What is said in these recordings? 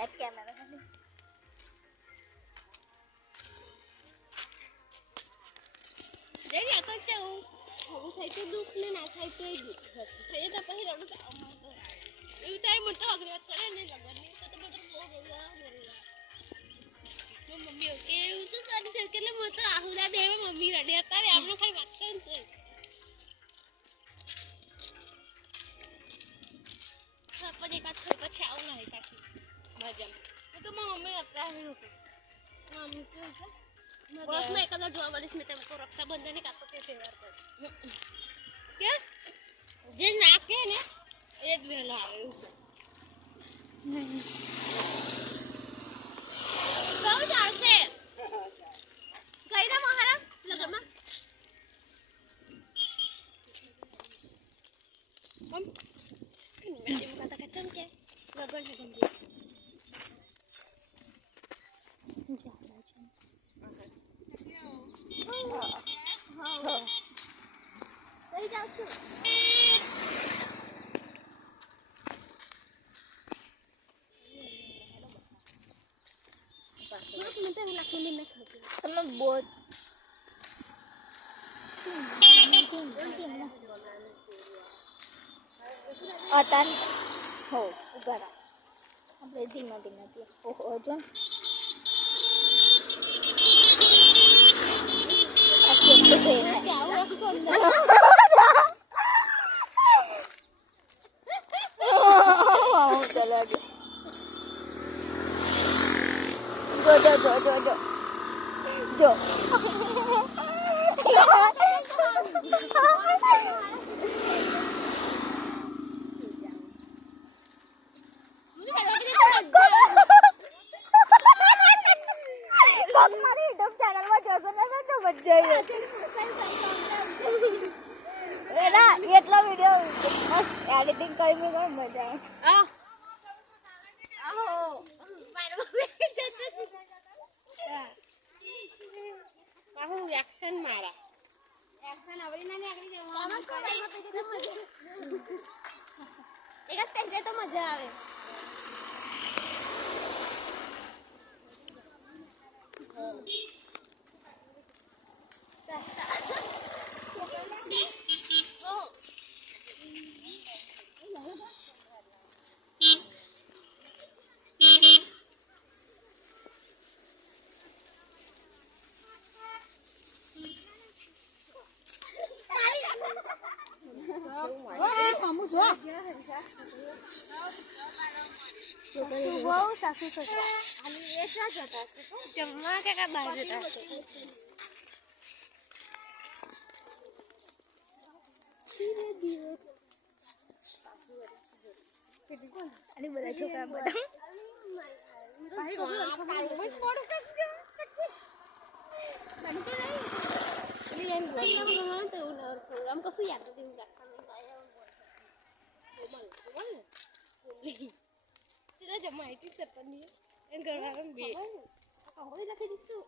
Back camera દેખ આ તો કેવું હવે થાય તો દુઃખ ને ના થાય તો દુઃખ થાય તો પછી રડું તો એવું થાય મને તો અઘરી વાત કરે ને લગનની તો બધું બહુ બોલવા મમ્મી ઓકે એવું શું કરી છે કે મને તો આહુડા બે મમ્મી રડે અત્યારે આપણે ખાલી વાત કરે ને હા પણ એક વાત પછી આવું ના હોય પાછી મજા તો મમ્મી અત્યારે મમ્મી શું છે વર્ષમાં એકાદા જોવા મળીશ મેં તમે તો રક્ષાબંધન ને કાતો તે તહેવાર પર કે જે નાખે ને એ જ વેલો આવે એવું બહુ ચાલશે કઈ ના મહારા લગનમાં મેડમ કહેતા કે ચમ કે લગન છે ગંદી તમે બોલ અતાન હો ઉભા આપણે ધીમા ધીમા ઓહો જો જો એટલો વિડિયો મસ્ત એડિટિંગ કરીને ઘણું મજા આવે એક્શન મારા એક્શન આવરી ના નીકળી જવાનું કલરમાં પેટે તો મજા એક જ પહેરે તો મજા આવે સાસુ સસરા અને એ ક્યાં જતા હશે જમવા કે કા બહાર જતા હશે અને બધા છોકરા બધા આમ કશું યાદ નથી રાખવાનું જમા આવી સરપંચની એમ કરવાનું બે હોળી લખી દીધું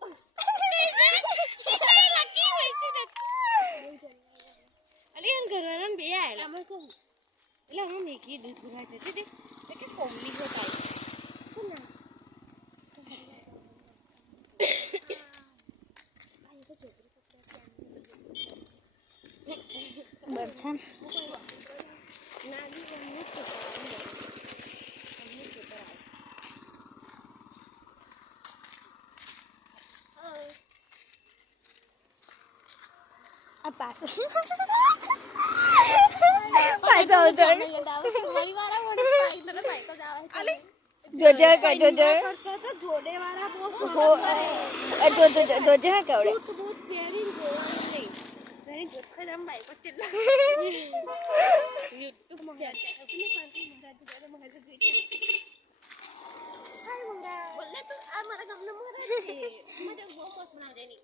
અલી એમ કરવાનું બે આયેલા અમે કહું એટલે હું મેકી દૂધ ભરા જતી તે કે કોમલી હો થાય બરથાન નાની નાની આ પાસ પાછો ઉતર જોજે કે જોજે જોડે વાળા બોસ જોજે હા કવડે બૂટ પહેરીને જોવાનું નહીં ઘણી જોખર આમ બાઈક પર ચલા યુટ્યુબ માં ચર્ચા કરતી શાંતિ મંગાતી ત્યારે મહારાજ જોઈ હાય મંગા બોલે તો આ મારા ગામનો મહારાજ છે મને બહુ મસ્ત બના દેની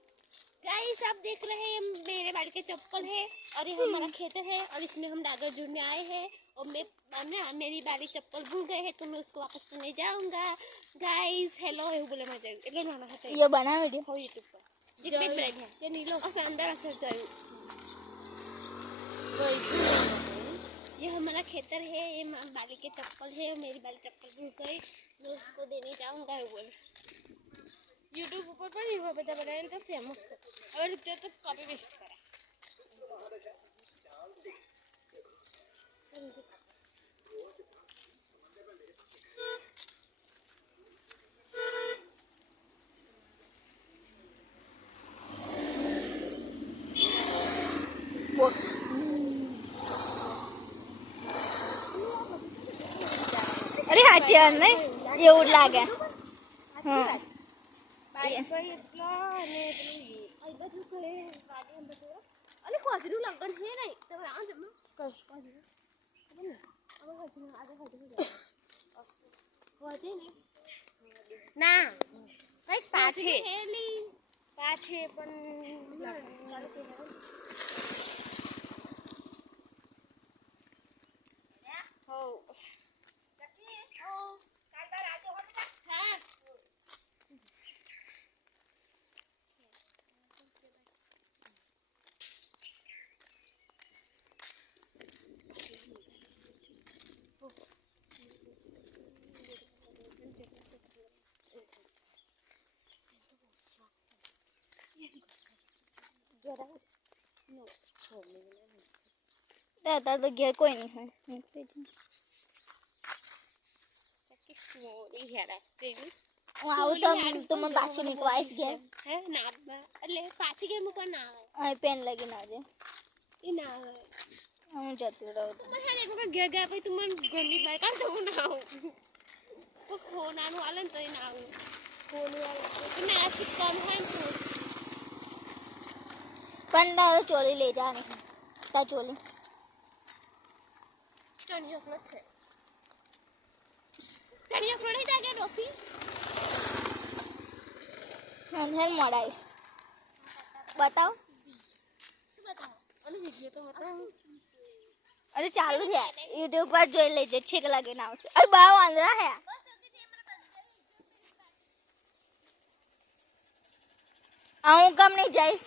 गाइस आप देख रहे हैं मेरे बाड़ी के चप्पल है और ये हमारा खेतर है और इसमें हम डागर जुड़ने आए हैं और मेरी बाड़ी चप्पल भूल गए हैं तो मैं उसको वापस करने जाऊंगा गाइस हेलो ये बोले मैं जाऊँ એટલે નાના હતા ये बना वीडियो हो YouTube पर जितने ब्रेड है ये नीलो और अंदर असर जाऊँ ये हमारा खेतर है, ये बाली के चप्पल है, मेरी बाली चप्पल भूल गई, मैं उसको देने जाऊंगा बोल। यूट्यूब ऊपर पर ये बता बनाए तो फेमस था, अगर रुक जाए तो कॉपी पेस्ट करा। અરે સાચી વાત નહીં એવું જ લાગે. હા અરે કોજરું લગન હે નહીં તમે આવો જમો કઈ કોજરું હવે કોજરું આજે કોજરું કોજે ને ના કઈ પાઠે હેલી પાઠે પણ હો ચકી હો કાલતા રાજે હો હા તાર તો ઘેર કોઈ નહીં હોય. હું આવું તો મને પાછું મૂકવા આવીશ ઘેર. હે ના એટલે પાછી ઘેર મૂકવા ના આવે અહીં પેન લગીને આવજે. એ ના આવે હું જતી રહું. મને હા એક વખત ઘેર ગયા પછી તું મને ઘરની બહાર કાઢ તો હું ના આવું તો ખોનાનું આલે ને તો એ ના આવું ખોનું આલે ના છીટકાનું હોય ને તું પણ તારો ચોલી લઈ જા ને તાર ચોલી ચણિયો ફ્લોટ છે ચણિયો ફ્લોટ લઈ જાગે ટોપી અંધેર મોડાઈશ બતાવ. શું બતાવો અને વિડિયો તો બતાવો અરે ચાલુ છે યુટ્યુબ પર જોઈ લેજે છેક લાગીને આવશે. અરે બા વાંદરા હે હું કમ નહીં જઈશ.